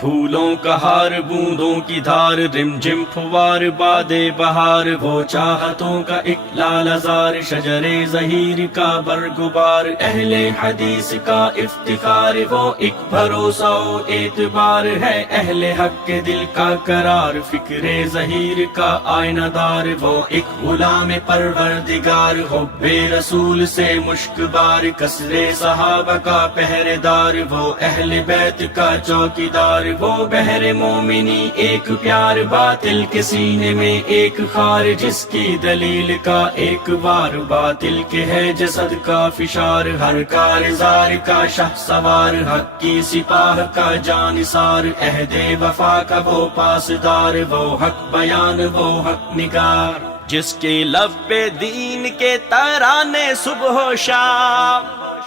پھولوں کا ہار بوندوں کی دھار رم جم پھوار بادے بہار وہ چاہتوں کا ایک لال زار شجر ظہیر کا برگبار اہل حدیث کا افتخار وہ ایک بھروسہ و اعتبار ہے اہل حق کے دل کا قرار فکر ظہیر کا آئینہ دار وہ ایک غلام پروردگار حب رسول سے مشک بار کثر صحابہ کا پہرے دار وہ اہل بیت کا چوکیدار وہ بحر مومنی ایک پیار باطل کے سینے میں ایک خار جس کی دلیل کا ایک بار باطل کے ہے جسد کا فشار ہر کارزار کا شہ سوار حق کی سپاہ کا جانثار عہد وفا کا وہ پاسدار وہ حق بیان وہ حق نگار جس کے لب پہ دین کے ترانے صبح و شام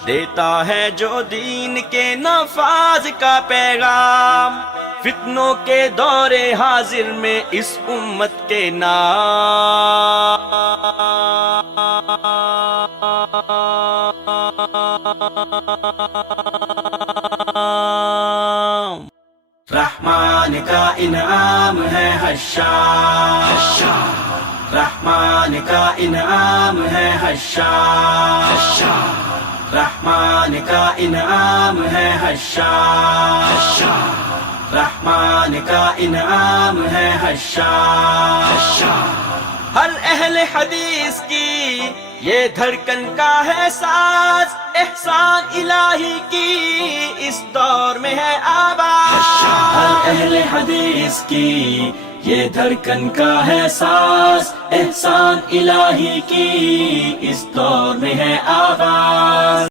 دیتا ہے جو دین کے نفاذ کا پیغام فتنوں کے دور حاضر میں اس امت کے رحمان کا انعام ہے حشار رحمان کا انعام ہے حشار رحمان کا انعام ہے حشار رحمان کا انعام ہے حشار ہر اہل حدیث کی یہ دھڑکن کا ہے ساز احسان الہی کی اس دور میں ہے آواز ہر اہل حدیث کی یہ دھڑکن کا ہے ساز احسان الہی کی اس دور میں ہے آواز